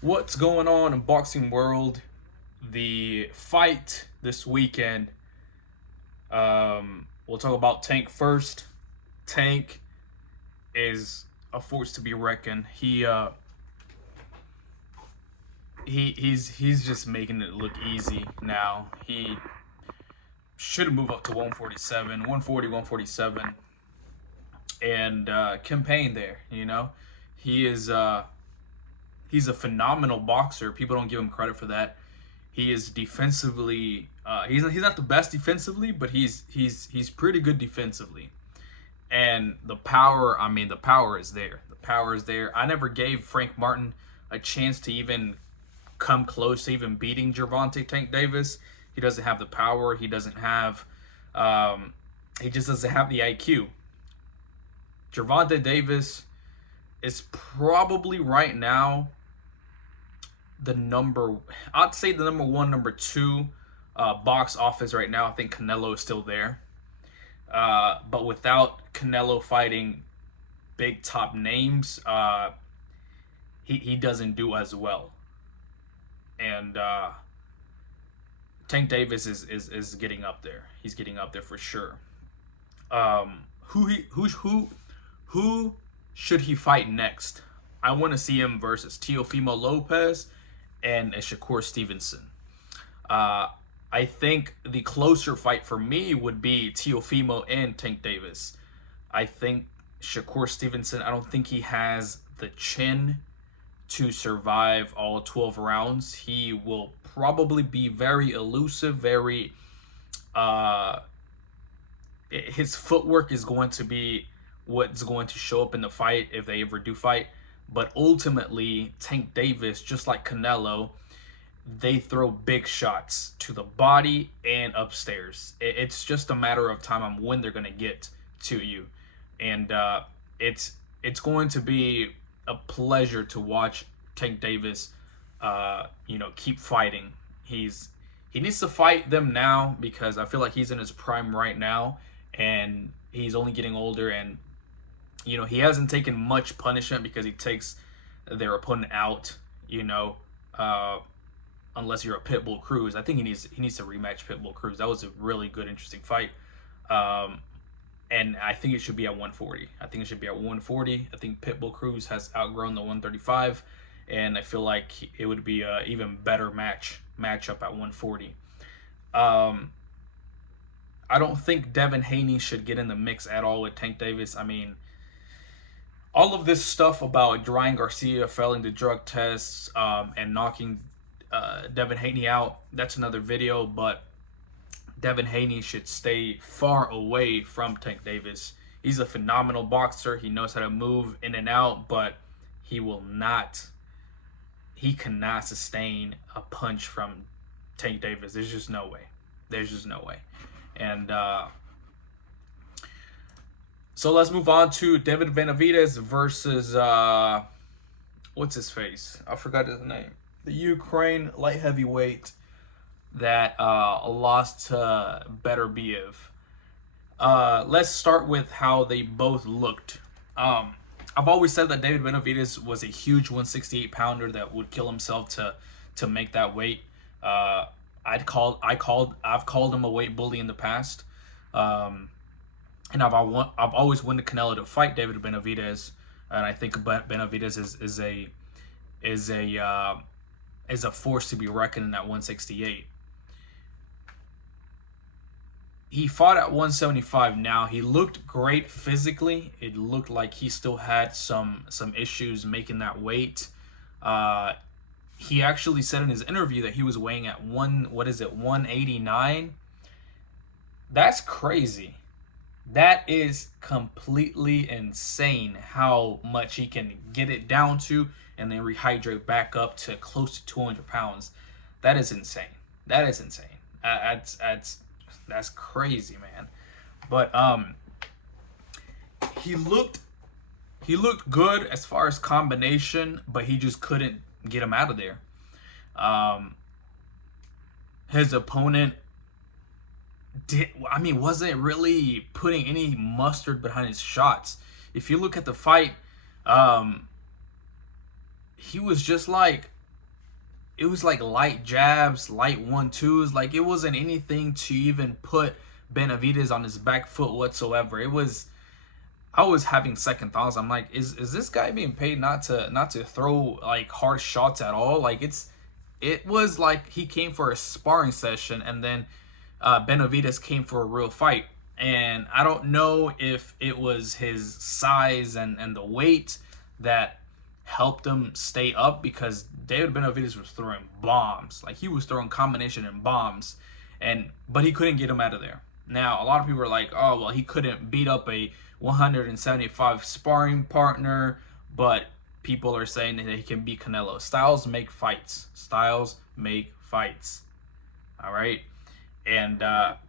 What's going on in boxing world? The fight this weekend. We'll talk about Tank first. Tank is a force to be reckoned. He's just making it look easy now. He should move up to 147, 140, 147, and campaign there. He is he's a phenomenal boxer. People don't give him credit for that. He is defensively. He's not the best defensively, but he's pretty good defensively. And the power. I mean, the power is there. The power is there. I never gave Frank Martin a chance to even come close to even beating Gervonta Tank Davis. He doesn't have the power. He doesn't have. He just doesn't have the IQ. Gervonta Davis is probably right now the number. I'd say the number one, number two box office right now. I think Canelo is still there, but without Canelo fighting big top names, he doesn't do as well. And Tank Davis is getting up there. He's getting up there for sure. Who should he fight next? I want to see him versus Teofimo Lopez and Shakur Stevenson. I think the closer fight for me would be Teofimo and Tank Davis. I think Shakur Stevenson, I don't think he has the chin to survive all 12 rounds. He will probably be very elusive, very his footwork is going to be what's going to show up in the fight if they ever do fight. But ultimately, Tank Davis, just like Canelo, they throw big shots to the body and upstairs. It's just a matter of time on when they're going to get to you. And it's going to be a pleasure to watch Tank Davis, keep fighting. He needs to fight them now because I feel like he's in his prime right now, and he's only getting older, and he hasn't taken much punishment because he takes their opponent out. Unless you're a Pitbull Cruz, I think he needs to rematch Pitbull Cruz. That was a really good, interesting fight. And I think it should be at 140. I think it should be at 140. I think Pitbull Cruz has outgrown the 135, and I feel like it would be an even better matchup at 140. I don't think Devin Haney should get in the mix at all with Tank Davis. I mean, all of this stuff about Ryan Garcia failing the drug tests and knocking Devin Haney out, that's another video, but Devin Haney should stay far away from Tank Davis. He's a phenomenal boxer. He knows how to move in and out, but he cannot sustain a punch from Tank Davis. There's just no way. And so let's move on to David Benavidez versus what's his face? I forgot his name. The Ukraine light heavyweight that lost to Beterbiev. Let's start with how they both looked. I've always said that David Benavidez was a huge 168 pounder that would kill himself to make that weight. I've called him a weight bully in the past. And I've always wanted Canelo to fight David Benavidez, and I think Benavidez is a force to be reckoned in at 168. He fought at 175 now. He looked great physically. It looked like he still had some issues making that weight. He actually said in his interview that he was weighing at 189. That's crazy. That is completely insane how much he can get it down to and then rehydrate back up to close to 200 pounds. That is insane. That's crazy, man. But he looked good as far as combination, but he just couldn't get him out of there. His opponent wasn't really putting any mustard behind his shots. If you look at the fight, he was just like it was like light jabs, light 1-2s. Like, it wasn't anything to even put Benavidez on his back foot whatsoever. I was having second thoughts. I'm like, is this guy being paid not to throw like hard shots at all? Like, it was like he came for a sparring session, and then Benavidez came for a real fight. And I don't know if it was his size and the weight that helped him stay up, because David Benavidez was throwing bombs. Like, he was throwing combination and bombs, but he couldn't get him out of there. Now, a lot of people are like, oh, well, he couldn't beat up a 175 sparring partner, but people are saying that he can beat Canelo. Styles make fights. Styles make fights. All right? And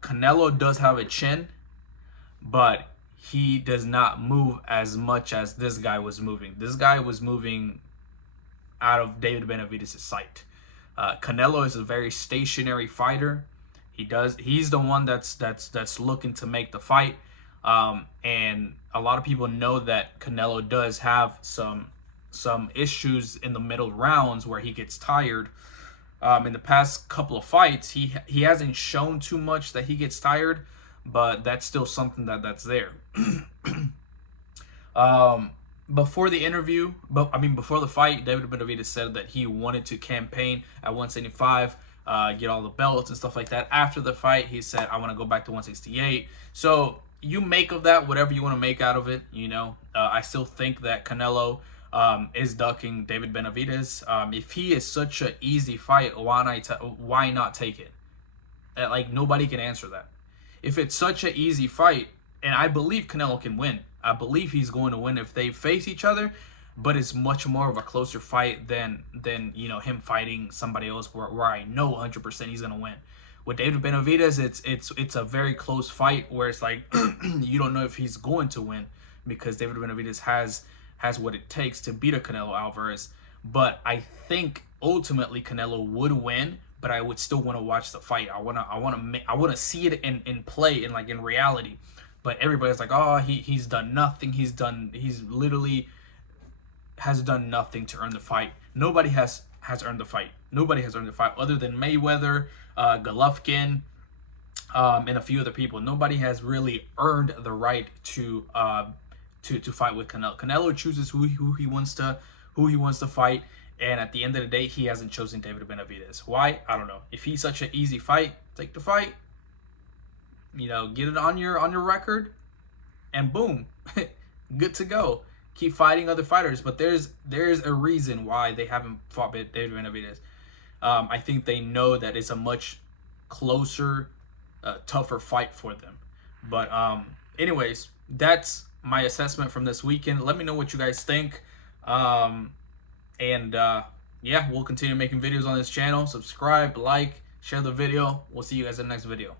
Canelo does have a chin, but he does not move as much as this guy was moving. This guy was moving out of David Benavidez' sight. Canelo is a very stationary fighter. He's the one that's looking to make the fight. And a lot of people know that Canelo does have some issues in the middle rounds where he gets tired. In the past couple of fights, he hasn't shown too much that he gets tired, but that's still something that's there. Before the interview, before the fight, David Benavidez said that he wanted to campaign at 175, get all the belts and stuff like that. After the fight, he said, I want to go back to 168. So you make of that whatever you want to make out of it. I still think that Canelo is ducking David Benavidez. If he is such an easy fight, why not take it? Like, nobody can answer that. If it's such an easy fight, and I believe Canelo can win. I believe he's going to win if they face each other, but it's much more of a closer fight than him fighting somebody else where I know 100% he's going to win. With David Benavidez, it's a very close fight where it's like you don't know if he's going to win, because David Benavidez has what it takes to beat a Canelo Alvarez. But I think ultimately Canelo would win, but I would still want to watch the fight. I want to see it in play, in reality. But everybody's like, oh, he's done nothing. He's literally has done nothing to earn the fight. Nobody has earned the fight. Nobody has earned the fight other than Mayweather, Golovkin, and a few other people. Nobody has really earned the right to fight with Canelo. Canelo chooses who he wants to fight, and at the end of the day, he hasn't chosen David Benavidez. Why? I don't know. If he's such an easy fight, take the fight. Get it on your record, and boom, good to go. Keep fighting other fighters, but there's a reason why they haven't fought David Benavidez. I think they know that it's a much closer, tougher fight for them. But anyways, that's my assessment from this weekend. Let me know what you guys think. Yeah, we'll continue making videos on this channel. Subscribe, like, share the video. We'll see you guys in the next video.